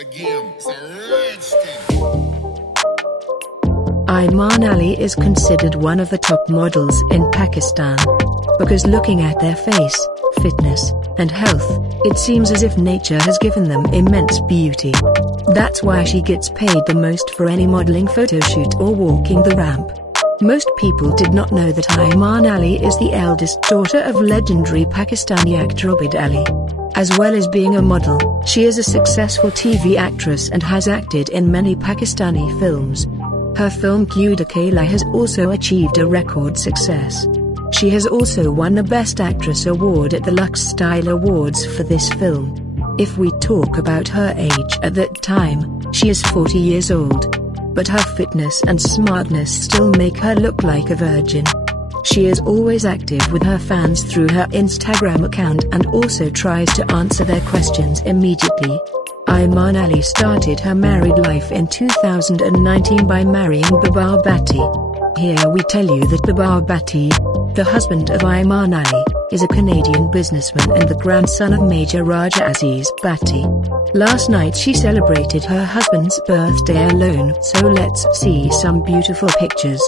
again. It's a rich thing. Iman Ali is considered one of the top models in Pakistan. Because looking at their face, fitness, and health, it seems as if nature has given them immense beauty. That's why she gets paid the most for any modeling photo shoot or walking the ramp. Most people did not know that Iman Ali is the eldest daughter of legendary Pakistani actor Abid Ali. As well as being a model, she is a successful TV actress and has acted in many Pakistani films. Her film Kuda Kala has also achieved a record success. She has also won the Best Actress award at the Lux Style Awards for this film. If we talk about her age at that time, she is 40 years old. But her fitness and smartness still make her look like a virgin. She is always active with her fans through her Instagram account and also tries to answer their questions immediately. Iman Ali started her married life in 2019 by marrying Babar Bhatti. Here we tell you that Babar Bhatti, the husband of Iman Ali, is a Canadian businessman and the grandson of Major Raja Aziz Bhatti. Last night she celebrated her husband's birthday alone, so let's see some beautiful pictures.